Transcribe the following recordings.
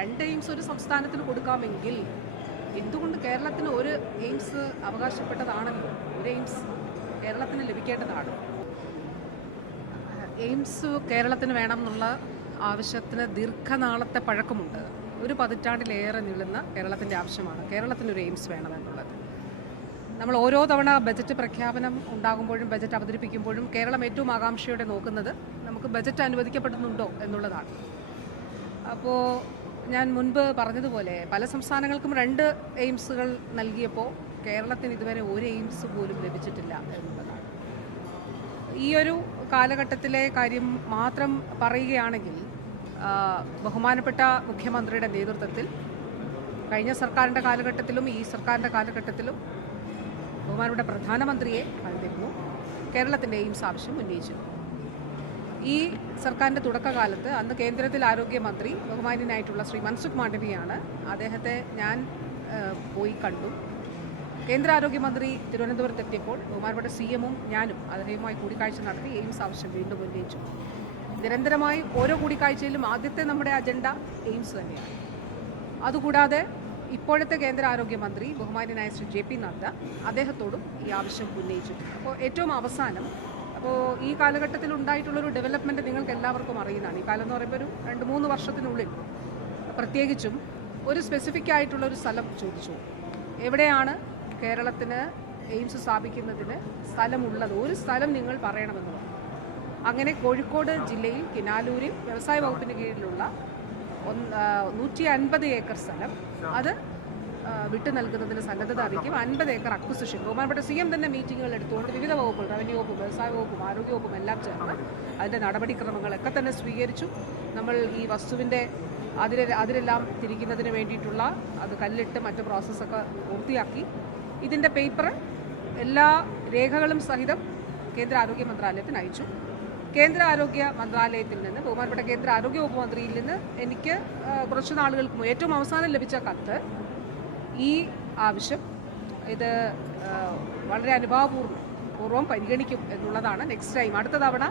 രണ്ട് എയിംസ് ഒരു സംസ്ഥാനത്തിന് കൊടുക്കാമെങ്കിൽ എന്തുകൊണ്ട് കേരളത്തിന് ഒരു എയിംസ് അവകാശപ്പെട്ടതാണല്ലോ? ഒരു എയിംസ് കേരളത്തിന് ലഭിക്കേണ്ടതാണ്. എയിംസ് കേരളത്തിന് വേണം എന്നുള്ള ആവശ്യത്തിന് ദീർഘനാളത്തെ പഴക്കമുണ്ട്. ഒരു പതിറ്റാണ്ടിലേറെ നീളുന്ന കേരളത്തിൻ്റെ ആവശ്യമാണ് കേരളത്തിനൊരു എയിംസ് വേണമെന്നുള്ളത്. നമ്മൾ ഓരോ തവണ ബജറ്റ് പ്രഖ്യാപനം ഉണ്ടാകുമ്പോഴും ബജറ്റ് അവതരിപ്പിക്കുമ്പോഴും കേരളം ഏറ്റവും ആകാംക്ഷയോടെ നോക്കുന്നത് നമുക്ക് ബജറ്റ് അനുവദിക്കപ്പെടുന്നുണ്ടോ എന്നുള്ളതാണ്. അപ്പോൾ ഞാൻ മുൻപ് പറഞ്ഞതുപോലെ പല സംസ്ഥാനങ്ങൾക്കും 2 എയിംസുകൾ നൽകിയപ്പോൾ കേരളത്തിന് ഇതുവരെ ഒരു എയിംസ് പോലും ലഭിച്ചിട്ടില്ല എന്നുള്ളതാണ്. ഈ ഒരു കാലഘട്ടത്തിലെ കാര്യം മാത്രം പറയുകയാണെങ്കിൽ ബഹുമാനപ്പെട്ട മുഖ്യമന്ത്രിയുടെ നേതൃത്വത്തിൽ കഴിഞ്ഞ സർക്കാരിൻ്റെ കാലഘട്ടത്തിലും ഈ സർക്കാരിൻ്റെ കാലഘട്ടത്തിലും ബഹുമാനപ്പെട്ട പ്രധാനമന്ത്രിയെ കണ്ടിരുന്നു. കേരളത്തിൻ്റെ എയിംസ് ആവശ്യം ഉന്നയിച്ചു. ഈ സർക്കാരിൻ്റെ തുടക്കകാലത്ത് അന്ന് കേന്ദ്രത്തിൽ ആരോഗ്യമന്ത്രി ബഹുമാന്യനായിട്ടുള്ള ശ്രീ മൻസുഖ് മാണ്ഡവ്യയാണ്. അദ്ദേഹത്തെ ഞാൻ പോയി കണ്ടു. കേന്ദ്ര ആരോഗ്യമന്ത്രി തിരുവനന്തപുരത്ത് എത്തിയപ്പോൾ ബഹുമാനപ്പെട്ട CM-ഉം ഞാനും അദ്ദേഹവുമായി കൂടിക്കാഴ്ച നടത്തി എയിംസ് ആവശ്യം വീണ്ടും ഉന്നയിച്ചു. നിരന്തരമായി ഓരോ കൂടിക്കാഴ്ചയിലും ആദ്യത്തെ നമ്മുടെ അജണ്ട എയിംസ് തന്നെയാണ്. അതുകൂടാതെ ഇപ്പോഴത്തെ കേന്ദ്ര ആരോഗ്യമന്ത്രി ബഹുമാന്യനായ ശ്രീ JP നദ്ദ അദ്ദേഹത്തോടും ഈ ആവശ്യം ഉന്നയിച്ചു. അപ്പോൾ ഏറ്റവും അവസാനം ഈ കാലഘട്ടത്തിൽ ഉണ്ടായിട്ടുള്ളൊരു ഡെവലപ്മെൻറ്റ് നിങ്ങൾക്ക് എല്ലാവർക്കും അറിയുന്നതാണ്. ഈ കാലം എന്ന് പറയുമ്പോൾ ഒരു 2-3 വർഷത്തിനുള്ളിൽ പ്രത്യേകിച്ചും ഒരു സ്പെസിഫിക് ആയിട്ടുള്ളൊരു സ്ഥലം ചോദിച്ചു. എവിടെയാണ് കേരളത്തിന് എയിംസ് സ്ഥാപിക്കുന്നതിന് സ്ഥലമുള്ളത്? ഒരു സ്ഥലം നിങ്ങൾ പറയണമെന്ന് പറഞ്ഞു. അങ്ങനെ കോഴിക്കോട് ജില്ലയിൽ കിനാലൂരിൽ വ്യവസായ വകുപ്പിന് കീഴിലുള്ള 150 ഏക്കർ സ്ഥലം അത് വിട്ടു നൽകുന്നതിന് സന്നദ്ധത അറിയിക്കും. 50 ഏക്കർ അക്വിസിഷൻ ബഹുമാനപ്പെട്ട CM തന്നെ മീറ്റിങ്ങുകൾ എടുത്തുകൊണ്ട് വിവിധ വകുപ്പുകൾ, റവന്യൂ വകുപ്പും വ്യവസായ വകുപ്പും ആരോഗ്യ വകുപ്പും എല്ലാം ചേർന്ന് അതിൻ്റെ നടപടിക്രമങ്ങളൊക്കെ തന്നെ സ്വീകരിച്ചു. നമ്മൾ ഈ വസ്തുവിൻ്റെ അതിലെല്ലാം തിരിക്കുന്നതിന് വേണ്ടിയിട്ടുള്ള അത് കല്ലിട്ട് മറ്റ് പ്രോസസ്സൊക്കെ പൂർത്തിയാക്കി. ഇതിൻ്റെ പേപ്പർ എല്ലാ രേഖകളും സഹിതം കേന്ദ്ര ആരോഗ്യ മന്ത്രാലയത്തിന് അയച്ചു. കേന്ദ്ര ആരോഗ്യ മന്ത്രാലയത്തിൽ നിന്ന് ബഹുമാനപ്പെട്ട കേന്ദ്ര ആരോഗ്യ വകുപ്പ് മന്ത്രിയിൽ നിന്ന് എനിക്ക് കുറച്ച് നാളുകൾക്ക് മുമ്പ് ഏറ്റവും അവസാനം ലഭിച്ച കത്ത് ഈ ആവശ്യം ഇത് വളരെ അനുഭാവപൂർവ്വം പരിഗണിക്കും എന്നുള്ളതാണ്. നെക്സ്റ്റ് ടൈം അടുത്ത തവണ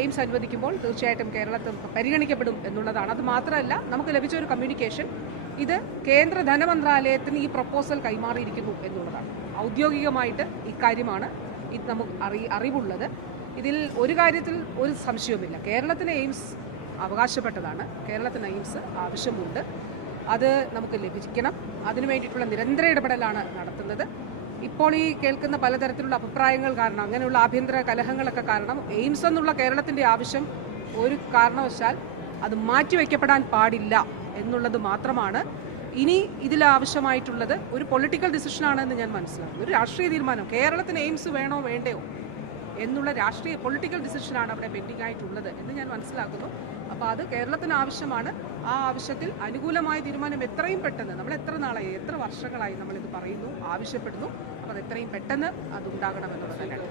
എയിംസ് അനുവദിക്കുമ്പോൾ തീർച്ചയായിട്ടും കേരളത്തിൽ പരിഗണിക്കപ്പെടും എന്നുള്ളതാണ്. അത് മാത്രമല്ല, നമുക്ക് ലഭിച്ച ഒരു കമ്മ്യൂണിക്കേഷൻ ഇത് കേന്ദ്ര ധനമന്ത്രാലയത്തിന് ഈ പ്രപ്പോസൽ കൈമാറിയിരിക്കുന്നു എന്നുള്ളതാണ്. ഔദ്യോഗികമായിട്ട് ഇക്കാര്യമാണ് ഇത് നമുക്ക് അറിവുള്ളത്. ഇതിൽ ഒരു കാര്യത്തിൽ ഒരു സംശയവുമില്ല. കേരളത്തിന് എയിംസ് അവകാശപ്പെട്ടതാണ്. കേരളത്തിന് എയിംസ് ആവശ്യമുണ്ട്. അത് നമുക്ക് ലഭിക്കണം. അതിനു വേണ്ടിയിട്ടുള്ള നിരന്തര ഇടപെടലാണ് നടത്തുന്നത്. ഇപ്പോൾ ഈ കേൾക്കുന്ന പലതരത്തിലുള്ള അഭിപ്രായങ്ങൾ കാരണം, അങ്ങനെയുള്ള ആഭ്യന്തര കലഹങ്ങളൊക്കെ കാരണം എയിംസ് എന്നുള്ള കേരളത്തിൻ്റെ ആവശ്യം ഒരു കാരണവശാൽ അത് മാറ്റിവെക്കപ്പെടാൻ പാടില്ല എന്നുള്ളത് മാത്രമാണ്. ഇനി ഇതിലാവശ്യമായിട്ടുള്ളത് ഒരു പൊളിറ്റിക്കൽ ഡിസിഷനാണെന്ന് ഞാൻ മനസ്സിലാക്കുന്നു. ഒരു രാഷ്ട്രീയ തീരുമാനം, കേരളത്തിന് എയിംസ് വേണോ വേണ്ടയോ എന്നുള്ള പൊളിറ്റിക്കൽ ഡിസിഷനാണ് അവിടെ പെൻഡിങ് ആയിട്ടുള്ളത് എന്ന് ഞാൻ മനസ്സിലാക്കുന്നു. അപ്പോൾ അത് കേരളത്തിന് ആവശ്യമാണ്. ആ ആവശ്യത്തിൽ അനുകൂലമായ തീരുമാനം എത്രയും പെട്ടെന്ന്, നമ്മൾ എത്ര നാളായി, എത്ര വർഷങ്ങളായി നമ്മളിത് പറയുന്നു, ആവശ്യപ്പെടുന്നു. അപ്പോൾ അത് എത്രയും പെട്ടെന്ന് അത് ഉണ്ടാകണമെന്നുള്ളത് തന്നെയാണ്.